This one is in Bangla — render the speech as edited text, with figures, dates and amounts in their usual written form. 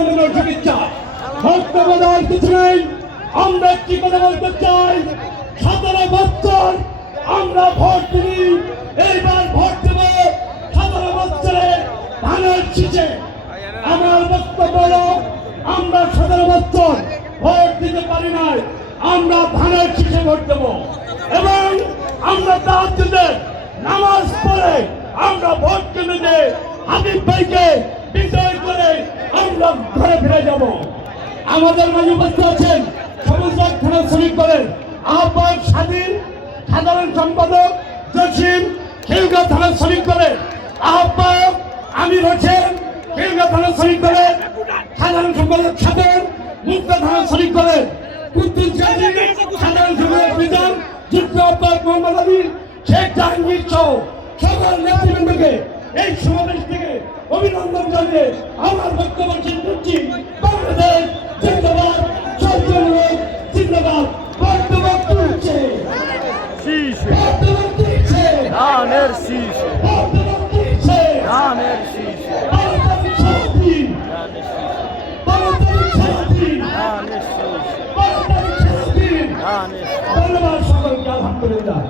অভিনন্দনের শুভেচ্ছা। বক্তব্য দেওয়ার কিছু নেই। আমরা কি কথা বলতে চাই, 17 বছর আমরা ভোট দিই, এইবার ভোট দেব 17 বছরের ধানের শীষে। আমার বক্তব্য হলো, আমরা 17 বছর ভোট দিতে পারি নাই, আমরা ধানের শীষে ভোট দেব এবং আমরা তাহাজ্জুদের নামাজ পড়ে আমরা ভোট কেন্দ্রে হাবিব ভাইকে বিজয় করে আমরা ঘরে ফিরে যাব। আমাদের মাঝে উপস্থিত আছেন সমস্ত থানা শ্রমিক দলের আহ্বায়ক স্বাধীন, সাধারণ সম্পাদক জসিম, খিলগাঁও থানা শ্রমিক দলের আহ্বায়ক আমির হোসেন, খিলগাঁও থানা শ্রমিক দলের সাধারণ সম্পাদক সাধন, মুক্তা থানা শ্রমিক দলের কুদ্দুস গাজী, সাধারণ সম্পাদক বিধান, যুগ্ম আহ্বায়ক মোহাম্মদ আলী, শেখ জাহাঙ্গীর সহ সকল নেতৃবৃন্দকে এই সমাবেশ থেকে অভিনন্দন জানিয়ে আমার বক্তব্য শেষ করছি। বাংলাদেশ জিন্দাবাদ, সত্যবাদ জিন্দাবাদ। বক্তব্য তুলছে ধানের শীষ, বক্তব্য তুলছে ধানের শীষ, ভারতের শান্তি, ভারতের শান্তি, ধানের শীষ, ভারতের শান্তি। ধানের শীষ। ধন্যবাদ সকলকে, আলহামদুলিল্লাহ।